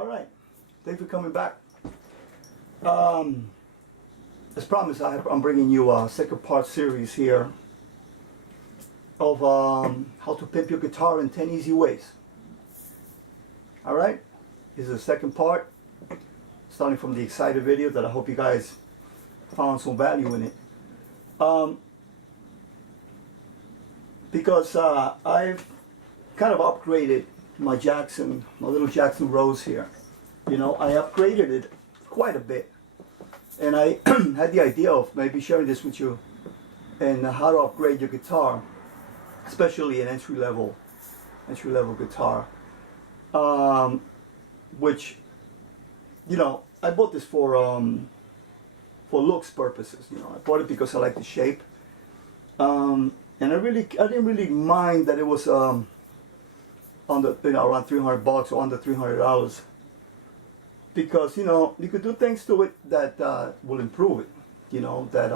All right, thanks for coming back. As promised, I'm bringing you a second part series here of how to pimp your guitar in 10 easy ways. All right, this is the second part, starting from the excited video that I hope you guys found some value in it. Because I've kind of upgraded my little Jackson Rose here. You know, I upgraded it quite a bit. And I had the idea of maybe sharing this with you and how to upgrade your guitar, especially an entry-level guitar. Which, you know, I bought this for looks purposes. You know, I bought it because I like the shape. And I didn't really mind that it was on the, you know, around $300 or under $300, because, you know, you could do things to it that will improve it, you know, that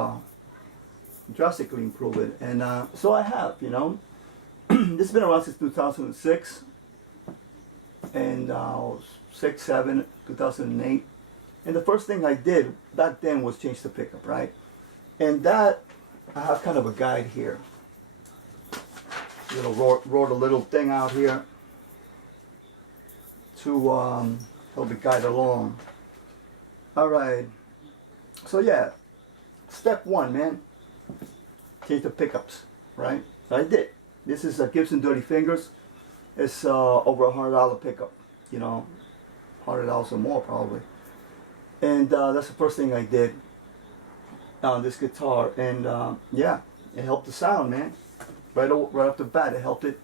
drastically improve it. And so I have, you know, this has been around since 2006, and 6, 7, 2008. And the first thing I did back then was change the pickup, right? And that, I have kind of a guide here. Wrote a little thing out here to help me guide along. All right. So yeah, step one, man. Change the pickups, right? So I did. This is a Gibson Dirty Fingers. It's over $100 pickup. You know, $100 or more probably. And that's the first thing I did on this guitar. And yeah, it helped the sound, man. Right off the bat, it helped it.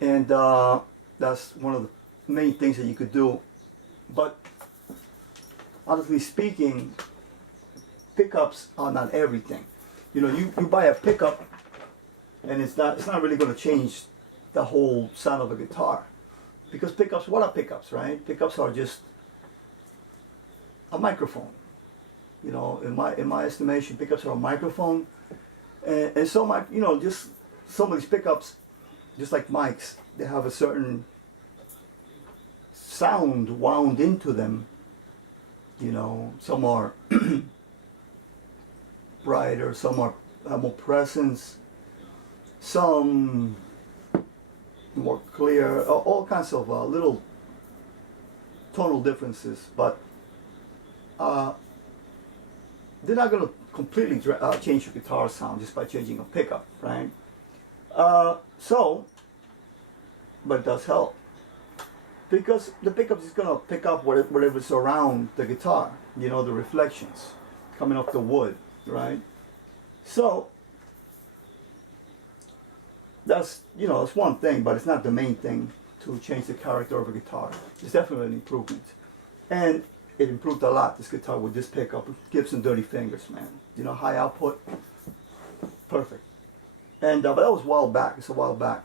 And that's one of the main things that you could do. But honestly speaking, pickups are not everything. You know, you buy a pickup and it's not really going to change the whole sound of a guitar. Because pickups, what are pickups, right? Pickups are just a microphone. You know, in my estimation, pickups are a microphone. And so, you know, just some of these pickups, just like mics, they have a certain sound wound into them. You know, some are brighter, some have more presence, some more clear, all kinds of little tonal differences. But they're not going to completely change your guitar sound just by changing a pickup, right? But it does help, because the pickup is going to pick up whatever's around the guitar, you know, the reflections coming off the wood, right? So that's, you know, it's one thing, but it's not the main thing to change the character of a guitar. It's definitely an improvement, and it improved a lot, this guitar, with this pickup, Gibson Dirty Fingers, man. You know, high output, perfect. And but that was a while back. It's a while back.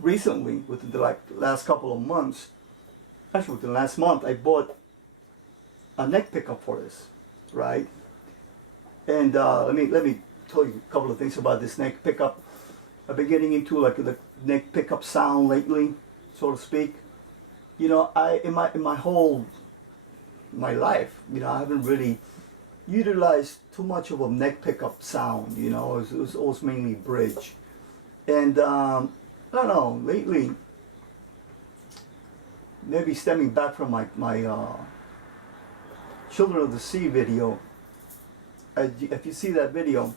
Recently, within the last couple of months, actually within the last month, I bought a neck pickup for this, right? And let me tell you a couple of things about this neck pickup. I've been getting into like the neck pickup sound lately, so to speak. You know, in my life, you know, I haven't really utilized too much of a neck pickup sound. You know, it was always mainly bridge. And I don't know, lately, maybe stemming back from my Children of the Sea video. If you see that video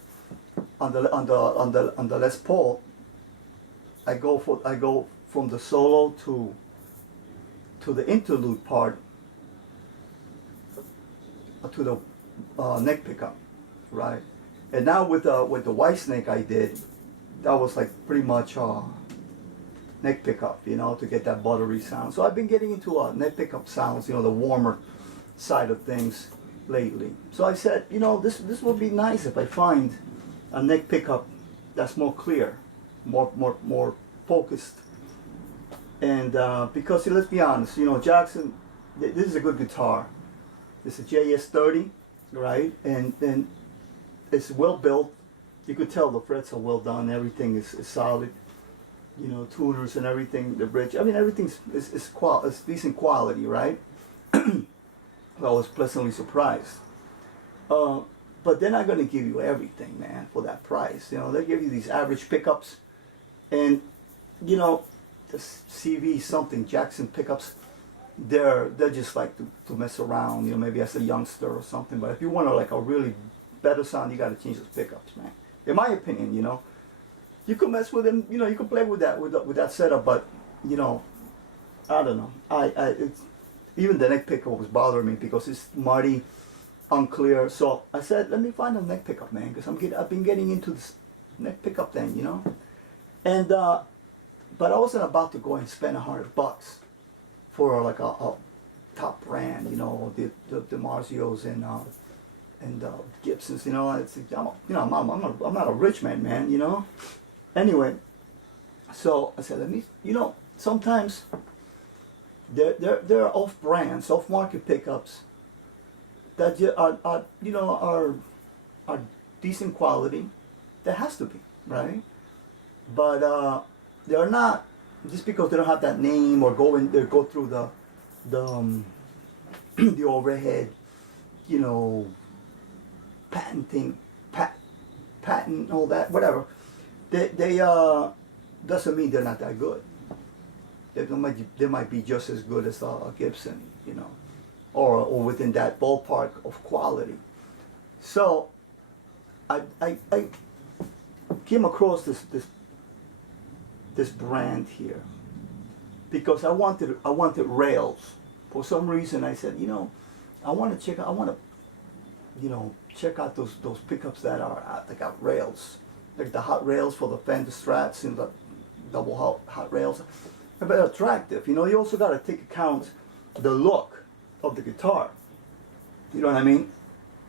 on the Les Paul, I go from the solo to the interlude part, to the neck pickup, right? And now with the White Snake I did, that was like pretty much neck pickup, you know, to get that buttery sound. So I've been getting into neck pickup sounds, you know, the warmer side of things lately. So I said, you know, this would be nice if I find a neck pickup that's more clear, more focused. And because, see, let's be honest, you know, Jackson, this is a good guitar. It's a JS30, right? And it's well built. You could tell the frets are well done. Everything is solid. you know, tuners and everything, the bridge. I mean, everything's is decent quality, right? I was pleasantly surprised. Uh, but they're not gonna give you everything, man, for that price. You know, they give you these average pickups, and you know, the CV something Jackson pickups, they're just like to mess around. You know, maybe as a youngster or something. But if you want like a really better sound, you gotta change those pickups, man. In my opinion, you know, you can mess with them. You know, you can play with that setup, but you know, I don't know. It's, even the neck pickup was bothering me because it's muddy, unclear. So I said, let me find a neck pickup, man, because I've been getting into this neck pickup thing, you know. And but I wasn't about to go and spend $100 for like a top brand, you know, the Marzios and Gibsons, you know. I'm not a rich man, you know. Anyway, so I said, let me, you know, sometimes there are off brands, off market pickups that are you know are decent quality. That has to be, right? But they're not just because they don't have that name or go through the the overhead, you know, patenting, patent all that, whatever. They doesn't mean they're not that good. They might be just as good as a Gibson, you know, or within that ballpark of quality. So I came across this brand here because I wanted rails. For some reason I said, you know, I want to check out those pickups that got rails, like the hot rails for the Fender Strats and the double hot rails. They're very attractive. You know, you also got to take account the look of the guitar. You know what I mean?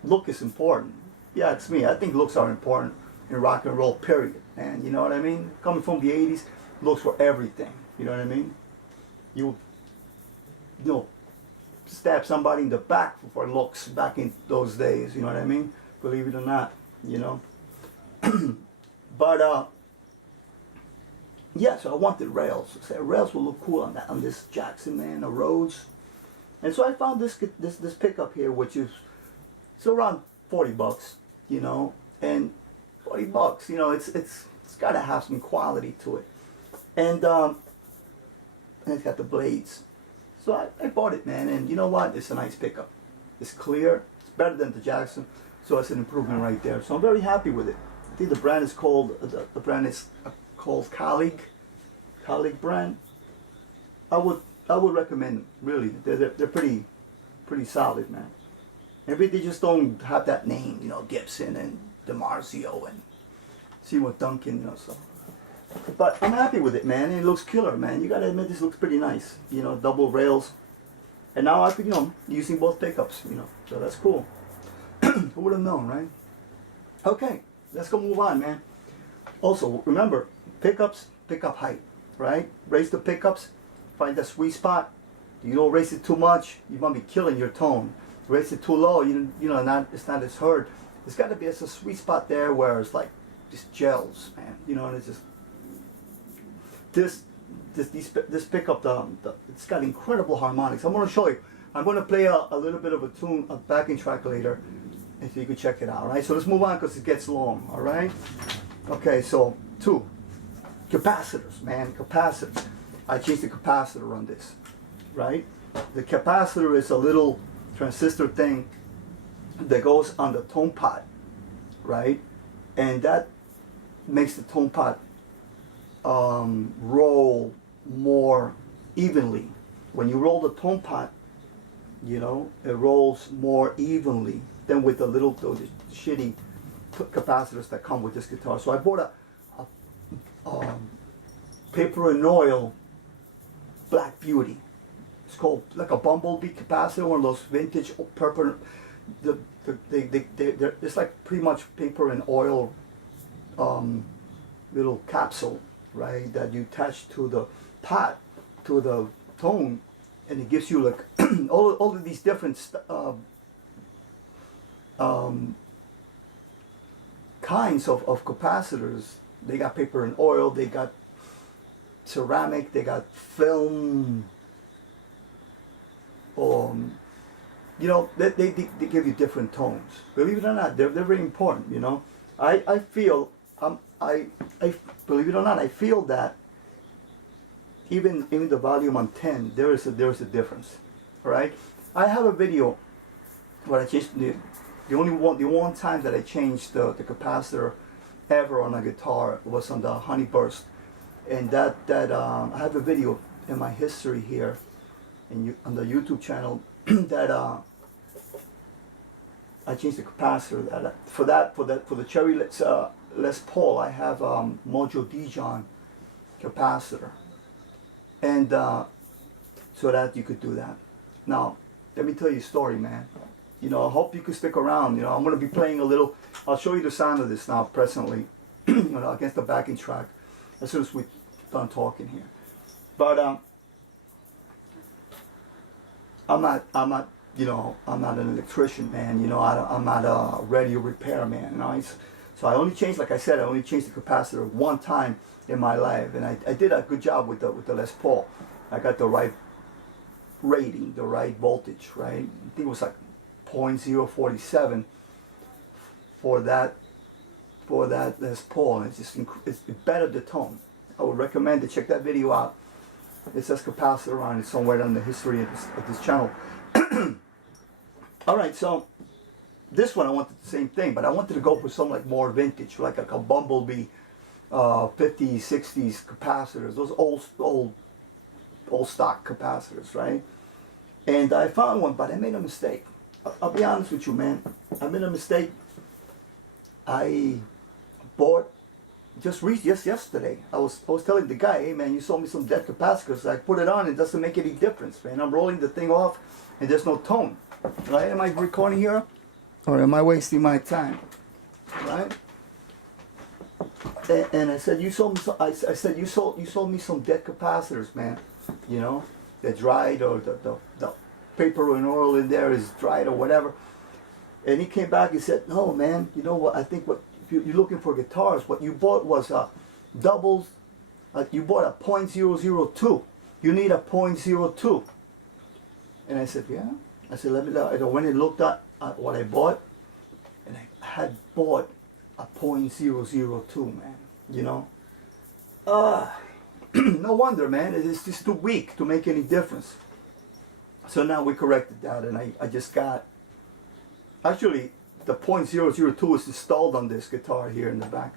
Look is important. Yeah, it's me. I think looks are important in rock and roll, period. And you know what I mean? Coming from the 80s, looks were everything. You know what I mean? You know, stab somebody in the back for looks back in those days. You know what I mean? Believe it or not, you know. But yeah, so I wanted rails. I said rails will look cool on this Jackson, man, the Rhodes. And so I found this pickup here, which is it's around $40, you know, and $40, you know, it's got to have some quality to it, and it's got the blades. So I bought it, man, and you know what? It's a nice pickup. It's clear. It's better than the Jackson, so it's an improvement right there. So I'm very happy with it. I think the brand is called called Colleague brand. I would recommend them, really. They're pretty solid, man. Maybe they just don't have that name, you know, Gibson and DiMarzio and Seymour Duncan, you know. So, but I'm happy with it, man. And it looks killer, man. You gotta admit, this looks pretty nice. You know, double rails, and now I could, you know, using both pickups, you know. So that's cool. Who would have known, right? Okay, let's go move on, man. Also, remember, pickups, pickup height, right? Raise the pickups, find the sweet spot. You don't raise it too much, you might be killing your tone. Raise it too low, you know, it's not as heard. There's got to be a sweet spot there where it's like just gels, man. You know, and it's just this pickup, it's got incredible harmonics. I'm gonna show you. I'm gonna play a little bit of a tune, a backing track later, and so you can check it out. All right. So let's move on because it gets long. All right. Okay. So 2 capacitors, man. Capacitors. I changed the capacitor on this. Right. The capacitor is a little transistor thing that goes on the tone pot, right? And that makes the tone pot roll more evenly. When you roll the tone pot, you know, it rolls more evenly than with the little those shitty capacitors that come with this guitar. So I bought a paper and oil Black Beauty. It's called like a bumblebee capacitor, one of those vintage purple. It's like pretty much paper and oil little capsule, right? That you attach to the pot, to the tone, and it gives you like all of these different kinds of capacitors. They got paper and oil. They got ceramic, they got film. You know, they give you different tones. Believe it or not, they're very important. You know, I feel I believe it or not, I feel that even the volume on 10, there is a difference, right? I have a video where I changed the one time that I changed the capacitor ever on a guitar was on the Honey Burst, and that I have a video in my history here, and on the YouTube channel that I changed the capacitor. For the Cherry Les Paul, I have Mojo Dijon capacitor, and so that you could do that. Now, let me tell you a story, man. You know, I hope you could stick around. You know, I'm going to be playing a little. I'll show you the sound of this now, presently, you know, against the backing track, as soon as we're done talking here. But I'm not, you know, I'm not an electrician, man. You know, I'm not a radio repair man. You know, so I only changed, like I said, I only changed the capacitor one time in my life, and I did a good job with the Les Paul. I got the right rating, the right voltage, right? I think it was like 0.047 for that Les Paul, and it bettered the tone. I would recommend to check that video out. It says capacitor on it somewhere in the history of this channel. All right, so this one I wanted the same thing, but I wanted to go for something like more vintage, like a Bumblebee 50s, 60s capacitors, those old stock capacitors, right? And I found one, but I made a mistake. I'll be honest with you, man. I made a mistake. I bought just yesterday. I was telling the guy, hey man, you sold me some dead capacitors. I put it on, it doesn't make any difference, man. I'm rolling the thing off, and there's no tone. Right? Am I recording here, or am I wasting my time? Right? And I said, you sold me. I said you sold me some dead capacitors, man. You know, they're dried, or the paper and oil in there is dried or whatever. And he came back and said, no man, you know what, I think what if you're looking for guitars, what you bought was doubles. You bought a .002. You need a .02. And I said, yeah. I said, let me know. I went and looked at what I bought, and I had bought a .002, man. You know, no wonder, man. It's just too weak to make any difference. So now we corrected that, and I just got, actually, the .002 is installed on this guitar here in the back.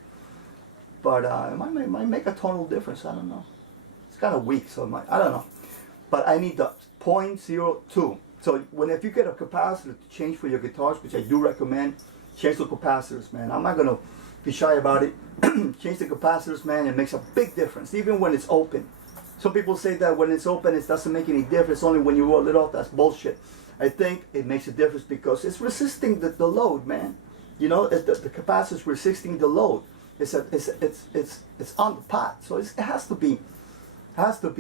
But it might make a tonal difference, I don't know. It's kind of weak, so I don't know. But I need the .02. So if you get a capacitor to change for your guitars, which I do recommend, change the capacitors, man. I'm not going to be shy about it. Change the capacitors, man. It makes a big difference, even when it's open. Some people say that when it's open, it doesn't make any difference, only when you roll it off. That's bullshit. I think it makes a difference because it's resisting the load, man. You know, the capacitor is resisting the load. It's on the pot, so it has to be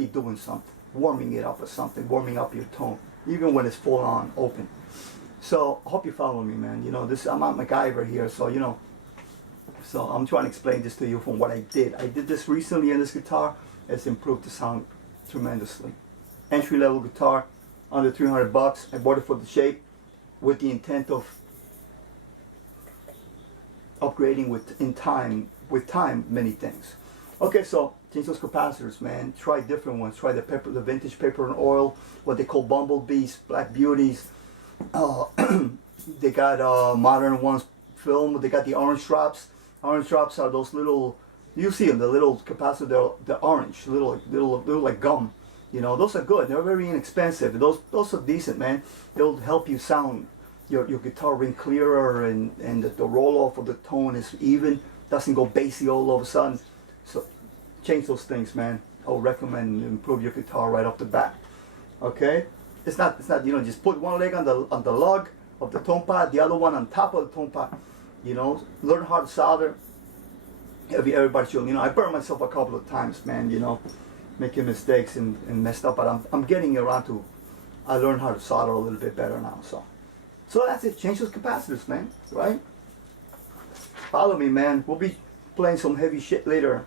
doing something, warming it up or something, warming up your tone, even when it's full on open. So I hope you follow me, man. You know, I'm not MacGyver here, so you know. So I'm trying to explain this to you from what I did. I did this recently in this guitar. It's improved the sound tremendously. Entry-level guitar, under $300. I bought it for the shape, with the intent of upgrading with time many things. Okay, so change those capacitors, man. Try different ones. Try the vintage paper and oil, what they call Bumblebees, Black Beauties. They got modern ones, film. They got the orange drops. Orange drops are those little. You see them, the little capacitor, they're orange, little like gum. You know, those are good. They're very inexpensive. Those are decent, man. They'll help you sound your guitar ring clearer, and the roll off of the tone is even. Doesn't go bassy all of a sudden. So change those things, man. I would recommend improve your guitar right off the bat. Okay? It's not you know, just put one leg on the lug of the tone pad, the other one on top of the tone pad. You know, learn how to solder. Everybody should. You know, I burned myself a couple of times, man. You know, making mistakes and messed up, but I'm getting around to. I learned how to solder a little bit better now. So that's it. Change those capacitors, man. Right? Follow me, man. We'll be playing some heavy shit later.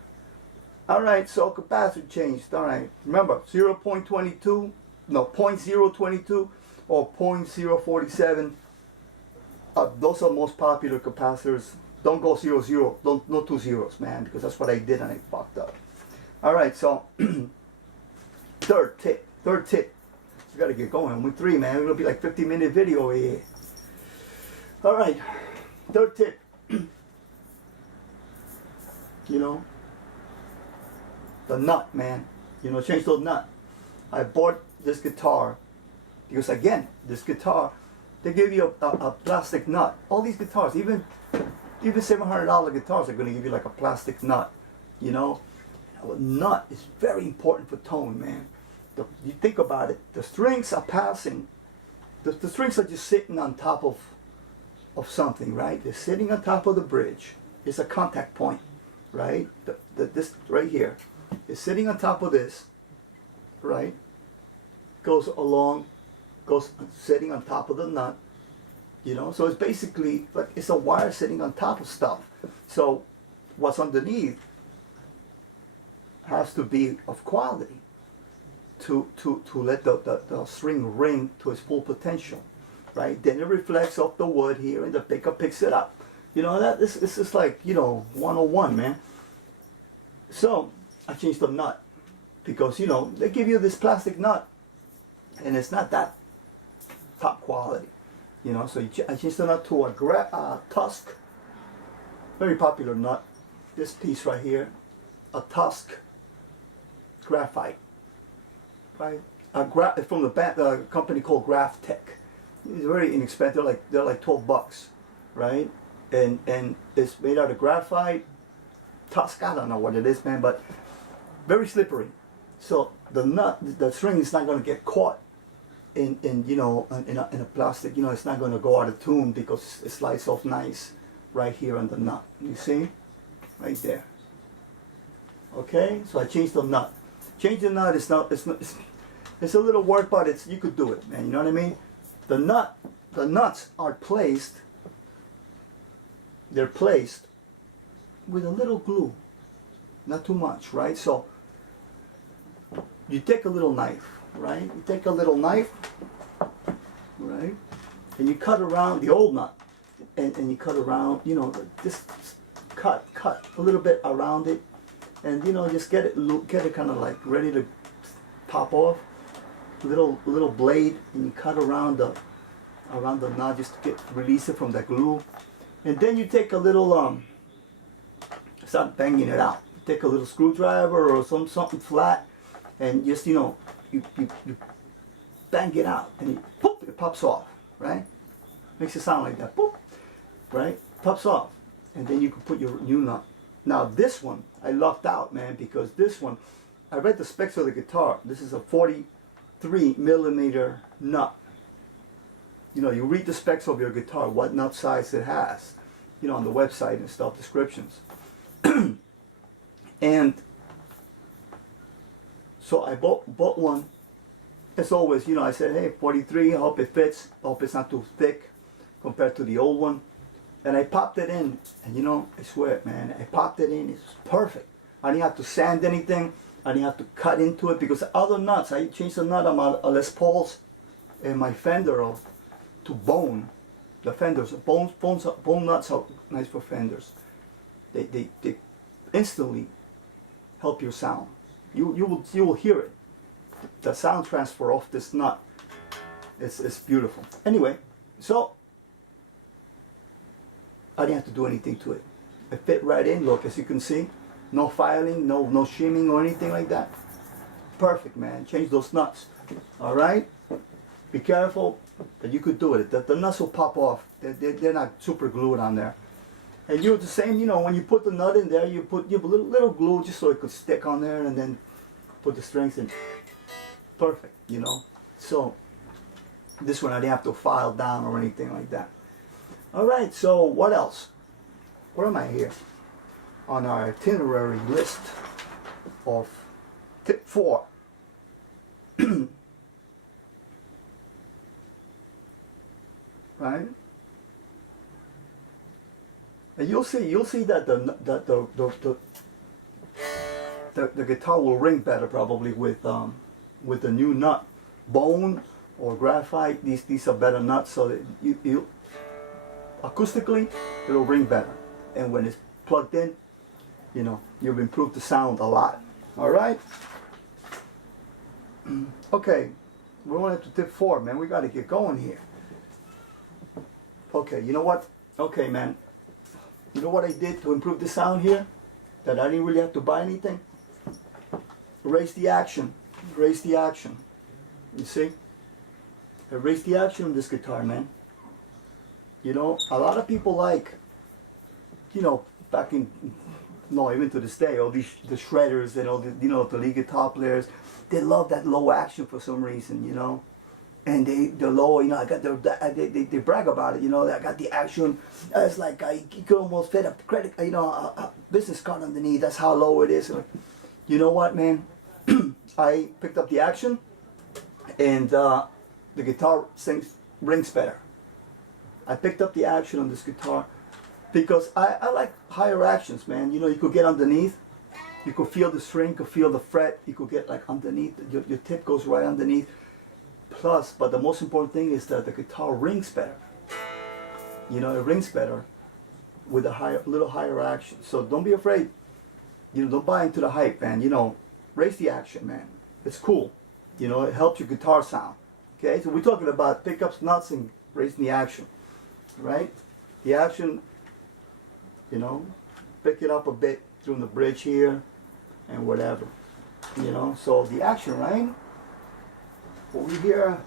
All right, so capacitor changed. All right, remember 0.22, no 0.022 or 0.047. Those are most popular capacitors. Don't go 0, don't no 2 zeros, man, because that's what I did and I fucked up. All right, so third tip. You gotta get going with 3, man. It'll be like 50-minute video here. All right, third tip. You know, the nut, man. You know, change the nut. I bought this guitar because, again, this guitar, they give you a plastic nut. All these guitars, even $700 guitars are going to give you like a plastic nut. You know, a nut is very important for tone, man. You think about it. The strings are passing. The strings are just sitting on top of something, right? They're sitting on top of the bridge. It's a contact point, right? This right here is sitting on top of this, right? Goes sitting on top of the nut, you know? So it's basically like it's a wire sitting on top of stuff. So what's underneath has to be of quality to let the string ring to its full potential, right? Then it reflects off the wood here and the pickup picks it up. You know, this is like, you know, 101, man. So I changed the nut because, you know, they give you this plastic nut and it's not that top quality, you know. So I changed the nut to a Tusk, very popular nut. This piece right here, a Tusk graphite, right? From the company called Graph Tech. It's very inexpensive. They're like $12, right? And it's made out of graphite. Tusk, I don't know what it is, man, but very slippery. So the string is not going to get caught in a plastic. You know, it's not going to go out of tune because it slides off nice right here on the nut. You see, right there. Okay, so I changed the nut. Change the nut is not. It's a little work, but you could do it, man. You know what I mean? The nuts are placed. They're placed with a little glue, not too much, right? So you take a little knife, right? You take a little knife, right? And you cut around the old nut, and you cut around, you know, just cut a little bit around it, and you know, just get it kind of like ready to pop off. Little blade, and you cut around the nut just to release it from the glue. And then you take a little, start banging it out. You take a little screwdriver or something flat, and just, you know, you bang it out, and it pops off, right? Makes it sound like that, boop, right? Pops off, and then you can put your new nut. Now this one, I lucked out, man, because this one, I read the specs of the guitar. This is a 43mm nut. You know, you read the specs of your guitar, what nut size it has, you know, on the website and stuff, descriptions. And so I bought one. As always, you know, I said, hey, 43, I hope it fits. I hope it's not too thick compared to the old one. And I popped it in, and you know, I swear, man, I popped it in, it's perfect. I didn't have to sand anything. I didn't have to cut into it because other nuts, I changed the nut on my Les Pauls and my Fender to bone. The Fenders, bone nuts are nice for Fenders. They instantly help your sound. You will hear it. The sound transfer off this nut. It's beautiful. Anyway, so I didn't have to do anything to it. It fit right in. Look, as you can see, no filing, no shimming or anything like that. Perfect, man. Change those nuts. All right. Be careful that you could do it. The nuts will pop off. They're not super glued on there. And you do the same, you know, when you put the nut in there, you put a little glue just so it could stick on there, and then put the strings in. Perfect, you know. So this one I didn't have to file down or anything like that. All right, so what else? Where am I here? On our itinerary list of tip 4. Right? And you'll see that the guitar will ring better probably with the new nut, bone or graphite. These are better nuts, so that you acoustically it'll ring better, and when it's plugged in, you know, you've improved the sound a lot. All right. Okay, we're on to tip 4, man. We got to get going here. Okay, you know what? Okay, man. You know what I did to improve the sound here? That I didn't really have to buy anything? Raise the action. Raise the action. You see? I raised the action on this guitar, man. You know, a lot of people like, you know, back in, no, even to this day, all the shredders and all the, you know, the lead guitar players, they love that low action for some reason, you know. And the low, you know, I got they brag about it, you know. I got the action. It's like you could almost fit a credit, you know, a business card underneath. That's how low it is. Like, you know what, man? I picked up the action, and the guitar rings better. I picked up the action on this guitar because I like higher actions, man. You know, you could get underneath. You could feel the string, you could feel the fret. You could get like underneath. Your tip goes right underneath. Plus, but the most important thing is that the guitar rings better. You know, it rings better with a little higher action. So don't be afraid. You know, don't buy into the hype, man. You know, raise the action, man. It's cool. You know, it helps your guitar sound. Okay, so we're talking about pickups, nuts, and raising the action, right? The action, you know, pick it up a bit through the bridge here and whatever. You know, so the action, right? Over here,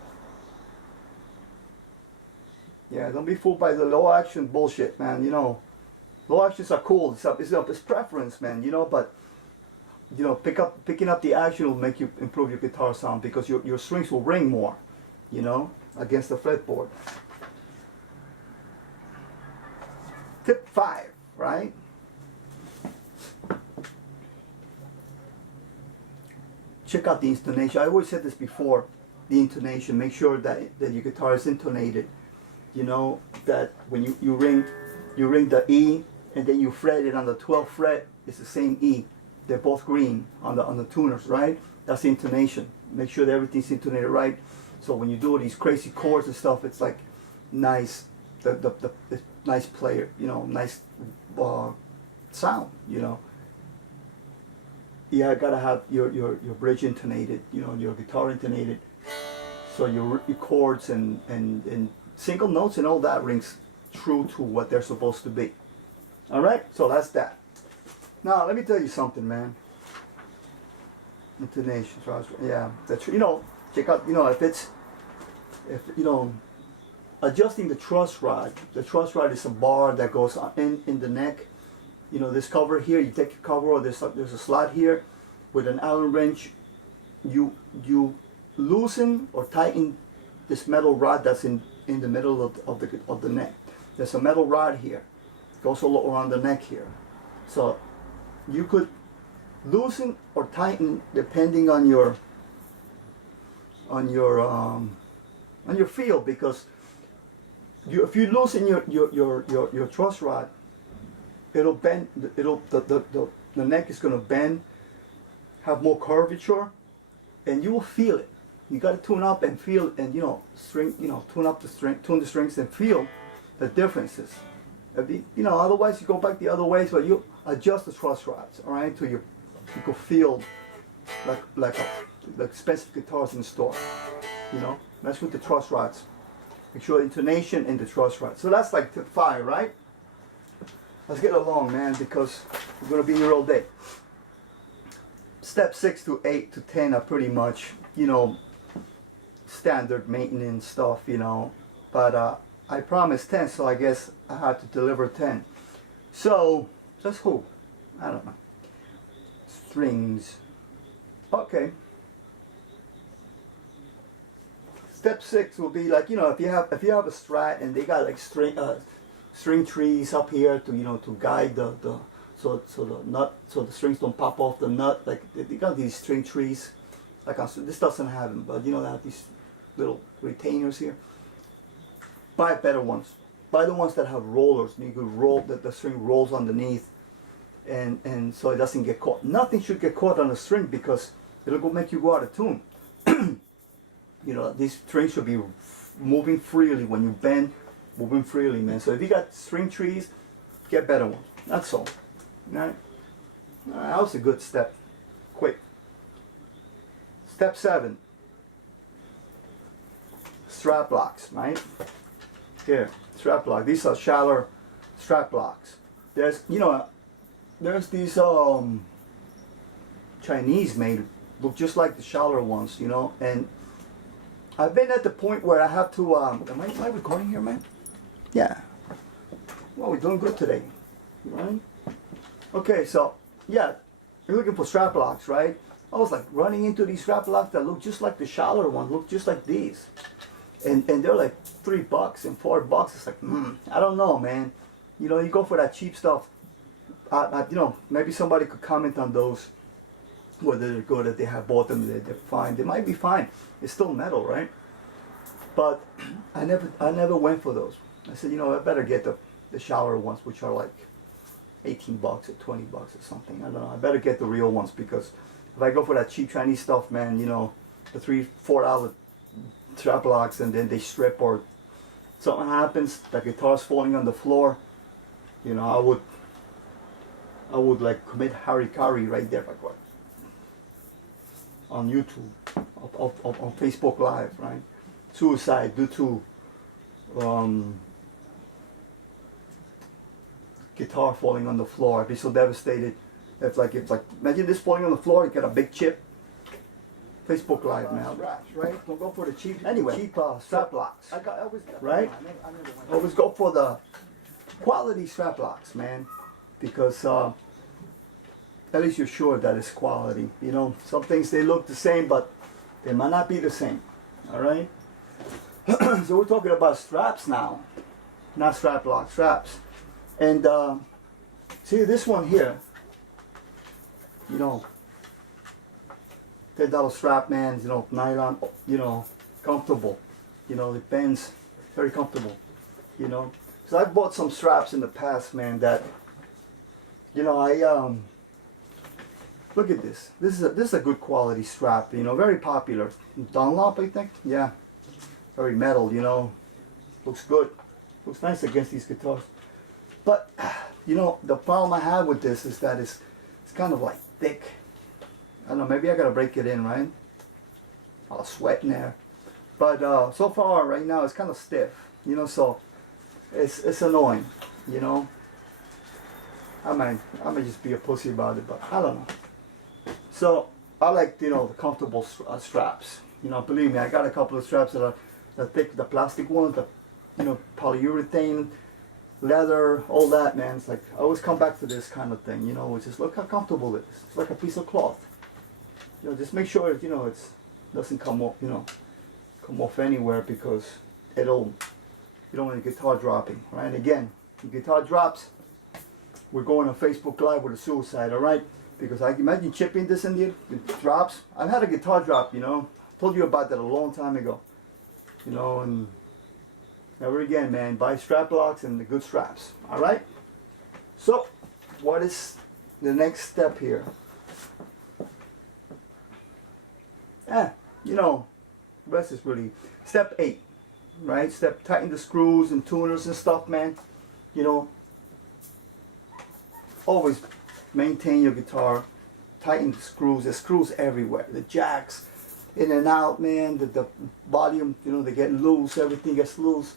yeah, don't be fooled by the low action bullshit, man. You know, low actions are cool. It's preference, man. You know, but you know, picking up the action will make you improve your guitar sound because your strings will ring more, you know, against the fretboard. Tip 5, right? Check out the intonation. I always said this before. The intonation, make sure that your guitar is intonated. You know, that when you ring the E and then you fret it on the 12th fret, it's the same E. They're both green on the tuners, right? That's the intonation. Make sure that everything's intonated right. So when you do these crazy chords and stuff, it's like nice, the nice player, you know, nice sound, you know. Yeah, gotta have your bridge intonated, you know, your guitar intonated. So your chords and single notes and all that rings true to what they're supposed to be. All right, so that's that. Now let me tell you something, man. Intonation, yeah, that's, you know, check out, you know, if you know, adjusting the truss rod. The truss rod is a bar that goes in the neck. You know, this cover here, you take your cover, or there's a slot here with an Allen wrench. You loosen or tighten this metal rod that's in the middle of the neck. There's a metal rod here. It goes all around the neck here. So you could loosen or tighten depending on your feel, because if you loosen your truss rod, it'll bend. The neck is going to bend, have more curvature, and you will feel it. You got to tune up and feel, and you know, tune the strings and feel the differences. You know, otherwise you go back the other way. So you adjust the truss rods, all right, till you could feel like expensive guitars in the store. You know, mess with the truss rods. Make sure intonation in the truss rods. So that's like tip 5, right? Let's get along, man, because we're gonna be here all day. Step 6 to 8 to 10 are pretty much, you know, standard maintenance stuff, you know. But I promised 10, so I guess I had to deliver 10. So just who? I don't know. Strings. Okay. Step 6 will be like, you know, if you have a Strat and they got like string trees up here to, you know, to guide so the strings don't pop off the nut. Like they got these string trees. Like this doesn't have them, but you know, they have these little retainers here. Buy better ones. Buy the ones that have rollers. You could roll, that the string rolls underneath. and so it doesn't get caught. Nothing should get caught on a string because it'll go make you go out of tune. You know, these strings should be moving freely when you bend, moving freely, man. So if you got string trees, get better ones. That's all. Right? That was a good step. Quick. Step 7. Strap locks, right? Here, strap lock. These are shallow strap locks. There's, you know, there's these Chinese made, look just like the shallower ones, you know. And I've been at the point where I have to. Am I recording here, man? Yeah. Well, we're doing good today, right? Okay, so yeah, you're looking for strap locks, right? I was like running into these strap locks that look just like the shallower ones, look just like these. And they're like $3 and $4. It's like, I don't know, man. You know, you go for that cheap stuff. You know, maybe somebody could comment on those, whether they're good, if they have bought them, they're fine. They might be fine. It's still metal, right? But I never went for those. I said, you know, I better get the shallower ones, which are like $18 or $20 or something. I don't know. I better get the real ones because if I go for that cheap Chinese stuff, man, you know, the $3-4 strap locks and then they strip or something happens, the guitar's falling on the floor, you know, I would like commit harikari right there, like what? On YouTube, on Facebook Live, right? Suicide due to guitar falling on the floor. I'd be so devastated. It's like imagine this falling on the floor. You get a big chip. Facebook Live now, right? Don't go for the cheap strap locks, right? Always go for the quality strap locks, man, because at least you're sure that it's quality. You know, some things they look the same, but they might not be the same. All right. So we're talking about straps now, not strap locks, straps. And see this one here. You know. $10 strap, man, you know, nylon, you know, comfortable, you know, it bends, very comfortable, you know. So I bought some straps in the past, man, that, you know, look at this. This is a good quality strap, you know, very popular. Dunlop, I think, yeah, very metal, you know, looks good, looks nice against these guitars. But, you know, the problem I have with this is that it's kind of like thick. I don't know, maybe I gotta break it in, right? I'll sweat in there. But so far, right now, it's kind of stiff, you know, so it's annoying, you know. I might just be a pussy about it, but I don't know. So I like, you know, the comfortable straps. You know, believe me, I got a couple of straps that are thick, the plastic ones, the, you know, polyurethane, leather, all that, man. It's like, I always come back to this kind of thing, you know, which is, look how comfortable it is. It's like a piece of cloth. You know, just make sure, you know, it doesn't come off, you know, come off anywhere because you don't want the guitar dropping, right? Again, the guitar drops, we're going on Facebook Live with a suicide, all right? Because I imagine chipping this in there, it drops. I've had a guitar drop, you know. I told you about that a long time ago, you know, and never again, man. Buy strap locks and the good straps, all right? So, what is the next step here? You know, the rest is really step 8, right? Tighten the screws and tuners and stuff, man. You know, always maintain your guitar, tighten the screws. There's screws everywhere. The jacks, in and out, man. The volume, you know, they get loose. Everything gets loose.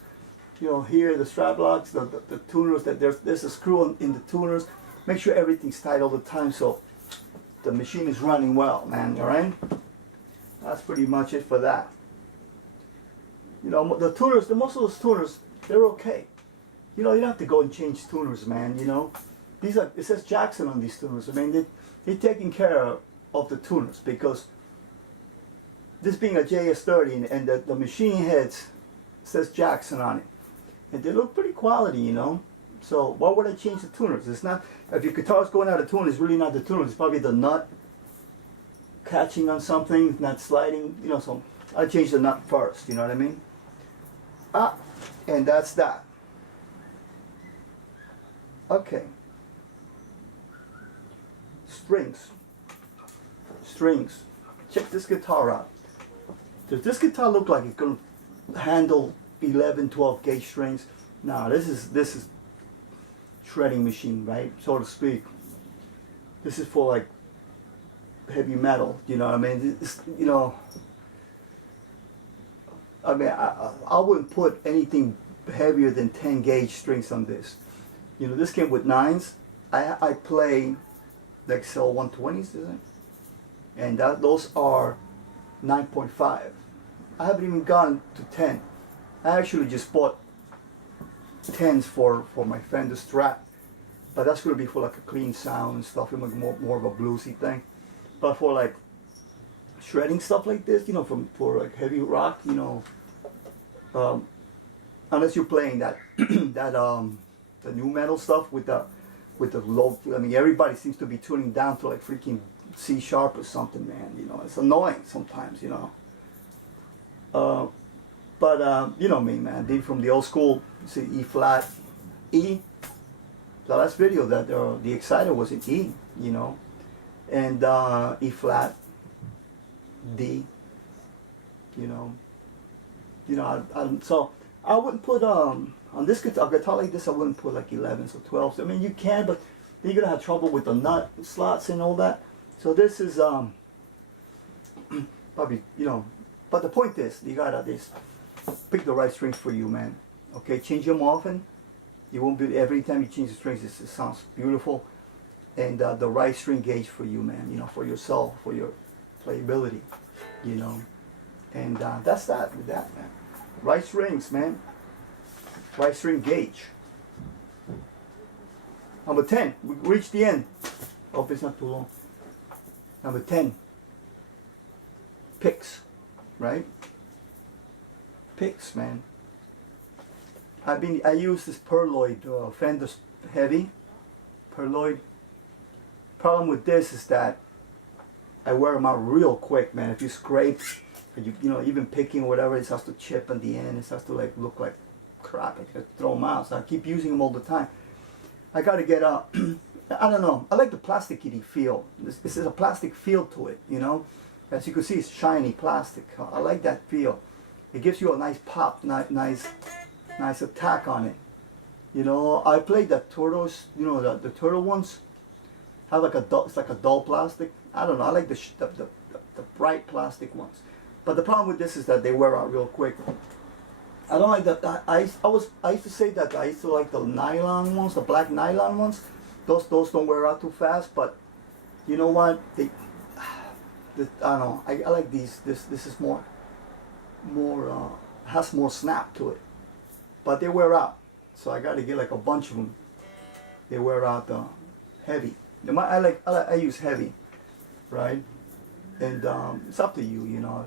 You know, here the strap locks, the tuners. That there's a screw in the tuners. Make sure everything's tight all the time so the machine is running well, man. All right. That's pretty much it for that. You know, the tuners, most of those tuners, they're okay. You know, you don't have to go and change tuners, man, you know. These are, it says Jackson on these tuners. I mean, they're taking care of the tuners because this being a JS30 and the machine heads says Jackson on it. And they look pretty quality, you know. So why would I change the tuners? It's not, if your guitar's going out of tune, it's really not the tuners. It's probably the nut catching on something, not sliding, you know, so I change the nut first, you know what I mean? And that's that. Okay. strings. Check this guitar out. Does this guitar look like it's gonna handle 11, 12 gauge strings? Nah, this is shredding machine, right, so to speak. This is for like heavy metal, you know what I mean? It's, you know, I mean, I wouldn't put anything heavier than 10 gauge strings on this. You know, this came with 9s. I play like XL 120s, isn't it? And those are 9.5. I haven't even gone to 10. I actually just bought 10s for my Fender Strat, but that's going to be for like a clean sound and stuff, like more of a bluesy thing. But for like shredding stuff like this, you know, for like heavy rock, you know, unless you're playing that the new metal stuff with the low, I mean, everybody seems to be tuning down to like freaking C sharp or something, man. You know, it's annoying sometimes, you know. But you know me, man, being from the old school, see E flat, E. The last video that the Exciter was in E, you know, and E flat, D, you know, so I wouldn't put on this guitar, a guitar like this, I wouldn't put like 11s or 12s. I mean, you can, but then you're gonna have trouble with the nut slots and all that. So this is probably, you know, but the point is, you gotta just pick the right strings for you, man. Okay, change them often. You won't be, every time you change the strings, it sounds beautiful. And the right string gauge for you, man, you know, for yourself, for your playability, you know. And that's that with that, man. Right strings, man. Right string gauge. Number 10, we reached the end. Hope it's not too long. Number 10, picks, right? Picks, man. I use this Perloid Fender Heavy. Perloid. Problem with this is that I wear them out real quick, man. If you scrape, you know, even picking or whatever, it starts to chip in the end. It starts to like look like crap. I just throw them out. So I keep using them all the time. I gotta get out. I don't know. I like the plasticky feel. This is a plastic feel to it, you know. As you can see, it's shiny plastic. I like that feel. It gives you a nice pop, nice attack on it. You know, I played the turtles. You know, the turtle ones have like it's like a dull plastic. I don't know. I like the bright plastic ones. But the problem with this is that they wear out real quick. I don't like that. I used to say that I used to like the nylon ones, the black nylon ones. Those don't wear out too fast. But you know what? I don't know. I like these. This is more has more snap to it. But they wear out. So I got to get like a bunch of them. They wear out heavy. I use heavy, right? And it's up to you, you know.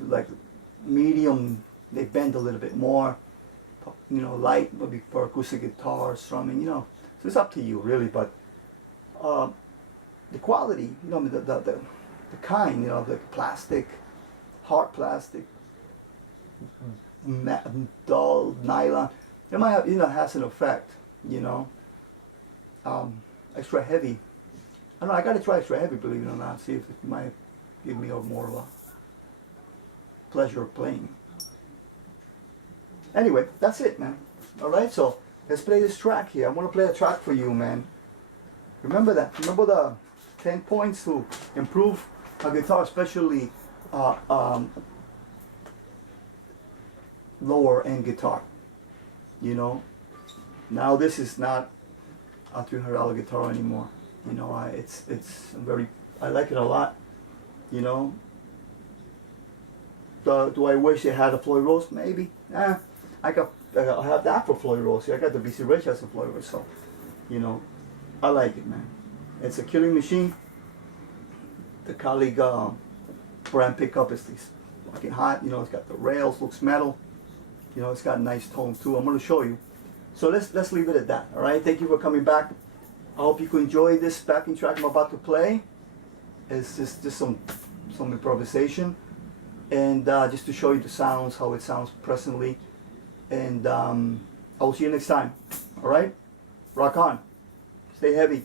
Like medium, they bend a little bit more. You know, light would be for acoustic guitar, strumming, you know. So it's up to you, really. But the quality, you know, the kind, you know, the plastic, hard plastic, dull nylon, it might have, you know, has an effect, you know. Extra heavy. I don't know, I gotta try extra heavy, believe it or not, see if it might give me more of a pleasure of playing. Anyway, that's it, man. Alright, so let's play this track here. I want to play a track for you, man. Remember that. Remember the 10 points to improve a guitar, especially lower end guitar. You know, now this is not a $300 guitar anymore. You know, I like it a lot. You know, do I wish it had a Floyd Rose? Maybe. I have that for Floyd Rose. I got the BC Rich as a Floyd Rose, so you know, I like it, man. It's a killing machine. The colleague brand pickup is fucking hot. You know, it's got the rails, looks metal. You know, it's got a nice tone too. I'm gonna show you. So let's leave it at that. All right. Thank you for coming back. I hope you could enjoy this backing track I'm about to play. It's just some improvisation, and just to show you the sounds, how it sounds presently. And I will see you next time. All right. Rock on. Stay heavy.